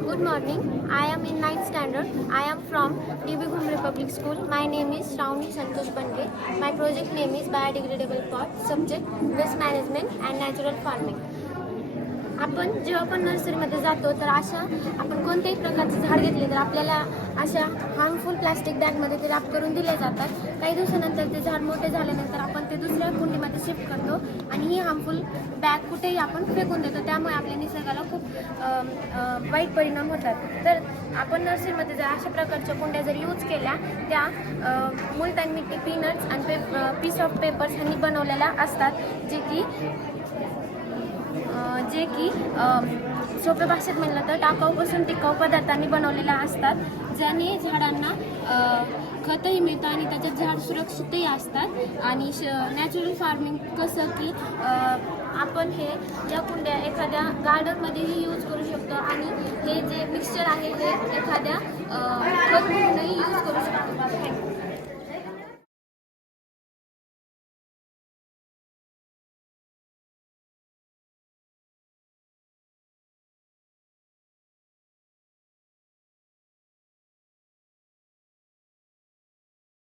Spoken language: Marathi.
Good morning I am in ninth standard I am from D B Bhoom republic school my name is Shravani Santosh Pande my project name is biodegradable pot subject waste management and natural farming आपण जेव्हा पण नर्सरीमध्ये जातो तर अशा आपण कोणत्याही प्रकारचे झाड घेतले तर आपल्याला अशा हार्मफुल प्लास्टिक बॅगमध्ये ते रॅप करून दिले जातात. काही दिवसानंतर ते झाड मोठे झाल्यानंतर आपण ते दुसऱ्या कुंडीमध्ये शिफ्ट करतो आणि ही हार्मफुल बॅग कुठेही आपण फेकून देतो. त्यामुळे आपल्या निसर्ग वाईट परिणाम होतात. तर आपण नर्सरीमध्ये जर अशा प्रकारच्या कुंड्या जर यूज केल्या त्या मुलतान मिट्टी पीनट्स आणि पेप पीस ऑफ पेपर्स ह्यांनी बनवलेल्या असतात जे की जे की सोप्या भाषेत म्हणलं तर टाकाऊपासून टिकाऊ पदार्थांनी बनवलेल्या असतात ज्याने झाडांना खतही मिळतं आणि त्याच्यात झाड सुरक्षितही असतात. आणि श नॅचरल फार्मिंग कसं की आपण हे या कुंड्या एखाद्या गार्डनमध्येही यूज करू शकतो आणि हे जे मिक्सचर आहे हे एखाद्या खत म्हणूनही यूज करू शकतो.